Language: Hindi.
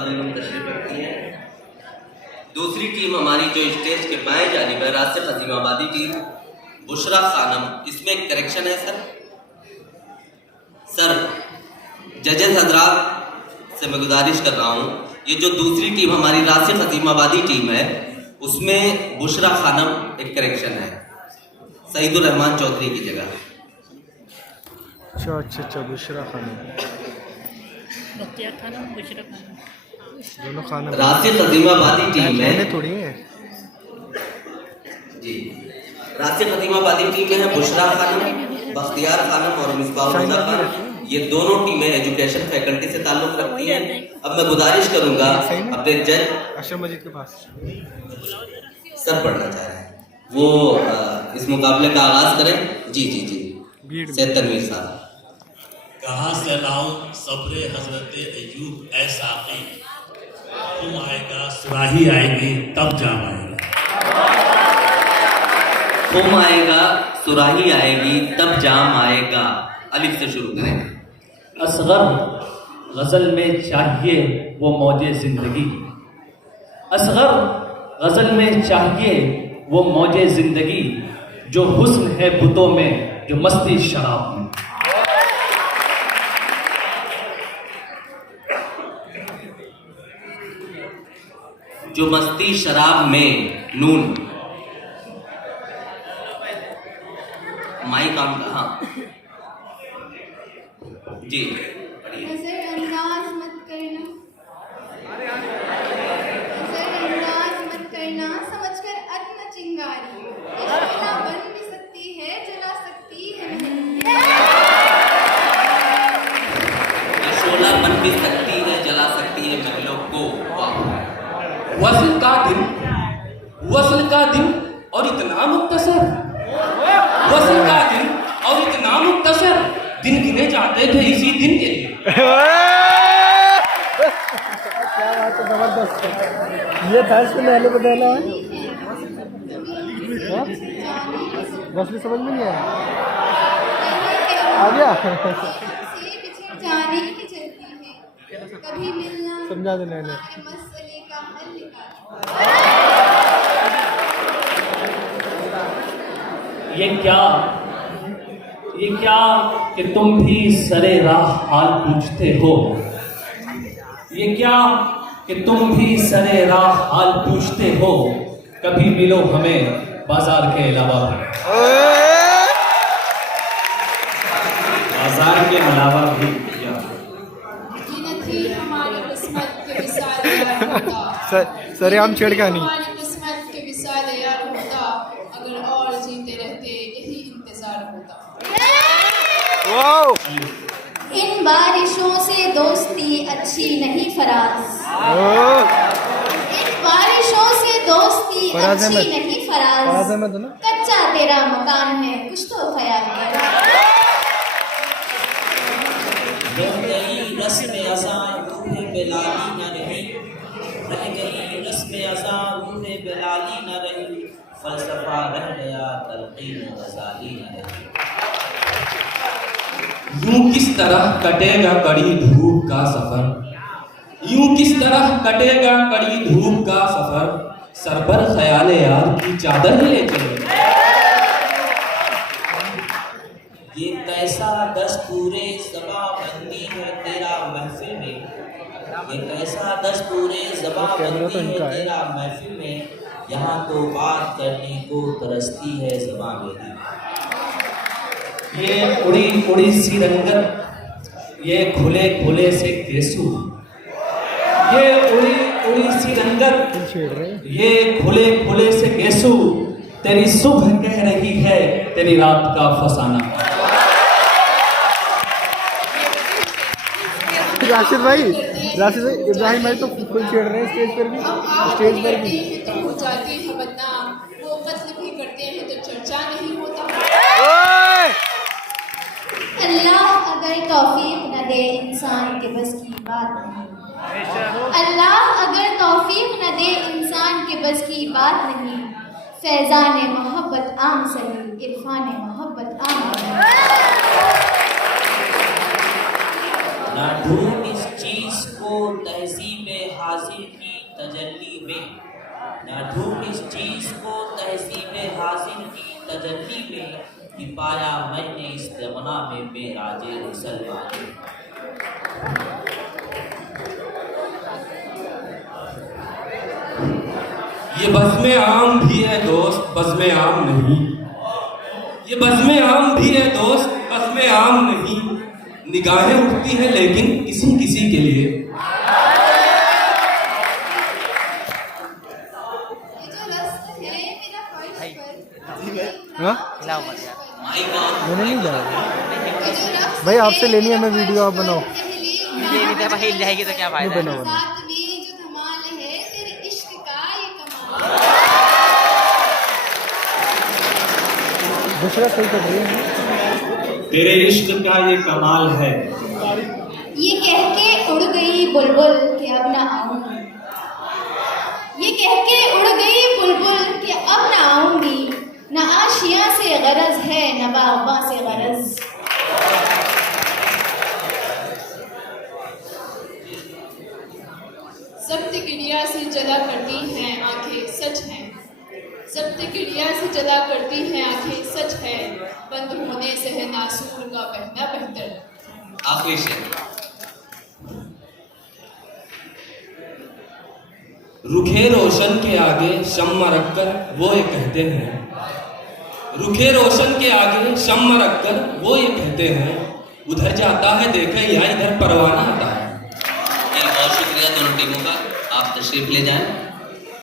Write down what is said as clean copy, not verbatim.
बेगम तशरीफ रखती हैं। दूसरी टीम हमारी जो स्टेज के बाएं जानिब है, रासिक अजीमाबादी टीम, बुशरा खानम। इसमें एक करेक्शन है सर जजेस हजरात से मैं गुजारिश कर रहा हूँ, ये जो दूसरी टीम हमारी रासिक अजीमाबादी टीम है उसमें बुशरा खानम एक करेक्शन है, सईदुर रहमान चौधरी की जगह। अच्छा बुशरा खानम, दोनों खानम। रासिक अजीमाबादी टीम है थोड़ी है जी, रासिक अजीमाबादी टीम में है बुशरा खानम, बख्तियार खानम और मिसबाह खान। ये दोनों टीमें एजुकेशन फैकल्टी से ताल्लुक़ रखती हैं। अब मैं गुजारिश करूंगा अपने जज अशरफ मजीद के पास सर पढ़ना चाह रहे हैं, वो इस मुकाबले का आगाज करें। जी सैयद तनवीर साहब। कहाँ से लाऊं सब्र हजरत अय्यूब ऐ साक़ी, तुम आएगा सुराही आएगी तब जाम आएगा। तुम आएगा सुराही आएगी तब जाम आएगा। अलिफ से शुरू करें। असगर गज़ल में चाहिए वो मौजे ज़िंदगी, असगर गज़ल में चाहिए वो मौजे ज़िंदगी, जो हुस्न है बुतों में, जो मस्ती शराब में। जो मस्ती शराब में, नून माई काम का। हाँ जी नजरअंदाज मत करना, नजरअंदाज मत करना, समझकर अदम चिंगारी, ये शोला बन भी सकती है जला सकती है नहीं, ये शोला बन भी सकती है जला सकती है महलों को। वसल का दिन और इतना मुख्तसर, वसल का दिन और इतना मुख्तसर, दिन गिने जाते थे इसी दिन के लिए। क्या बात है, जबरदस्त। ये दर्श में नहले को देना है, बस भी समझ में नहीं आया। आ गया से बिछड़ जाने की चलती है, कभी मिलना समझा देना है। मसले का हल निकाल। ये क्या कि तुम भी सरे राह हाल पूछते हो, ये क्या कि तुम भी सरे राह हाल पूछते हो, कभी मिलो हमें बाजार के अलावा भी, बाजार के अलावा भी। ये थी हमारी किस्मत के विसाल यार होता, सरेआम छेड़खानी। हमारी किस्मत के विसाल यार होता, अगर और जीते रहते यही इंतजार होता। इन बारिशों से दोस्ती अच्छी नहीं फराज, इन बारिशों से दोस्ती अच्छी नहीं फराज, कच्चा तेरा मकान है कुछ तो ख्याल कर। रह गई रस्म अज़ां रूह बेलाली न रही, रह गई रस्म अज़ां रूह बेलाली न रही, फलसफा रह गया तलक़ीन गज़ाली न रही। यूं किस तरह कटेगा कड़ी धूप का सफर, यूं किस तरह कटेगा कड़ी धूप का सफर, सरबर ख्याल यार की चादर ले चलो। ये कैसा दस्तूरे ज़बाबंदी है तेरा महफिल में, ये कैसा दस्तूरे ज़बाबंदी है तेरा महफिल में, यहाँ तो बात करने को तरसती है ज़बां मेरी। ये उड़ी उड़ी सी रंगत, ये खुले खुले से केसू, ये उड़ी उड़ी सी रंगत, ये खुले खुले से केसू, तेरी सुबह कह रही है तेरी रात का फसाना। राशिद भाई इब्राहिम भाई तो फुल छेड़ रहे हैं स्टेज पर भी, स्टेज पर भी। तो हो जाती है बदनाम, वो कत्ल भी करते हैं तो चर्चा नहीं होता। अल्लाह अगर तौफीक न दे इंसान के बस की बात नहीं, अल्लाह अगर तौफीक न दे इंसान के बस की बात नहीं, फैज़ान मोहब्बत आम सही इरफान मोहब्बत आम ना ढूंढ इस चीज को तहजीब तहसीब हाजिर की तजल्ली में, न ढूंढ इस चीज को तहसीब हाजिर की तजल्ली में, कि पाया मैंने इस जमाना में मेराजे मुसलमान। ये बज़्म आम भी है दोस्त, बज़्म आम नहीं। ये बज़्म आम भी है दोस्त, बज़्म आम नहीं। निगाहें उठती हैं लेकिन किसी किसी के लिए। हाँ माय गॉड, मैंने नहीं डाला भाई, आपसे लेनी है मैं वीडियो, आप बनाओ। हिल जाएगी तो क्या फायदा। बनाओ दूसरा सही कर रही है। तेरे इश्क का ये कमाल है। ये कह के उड़ गई बुलबुल कि अब ना आऊंगी। ये कह के उड़ गई बुलबुल कि अब ना आऊंगी। न आशियां से गरज है न बाबा से गरज। जब्त गिरिया से जला करती हैं आंखें, सच है। जब्त गिरिया से जला करती हैं आंखें, सच है। बंद होने से है नासूर का बहना बेहतर। आखिरी शेर। रुखे रोशन के आगे शम्मा रखकर वो ये कहते हैं। रुखे रोशन के आगे शम्मा रखकर वो ये कहते हैं, उधर जाता है देखें या इधर परवाना आता है। बहुत शुक्रिया दोनों टीमों का, आप तशरीफ ले जाएं।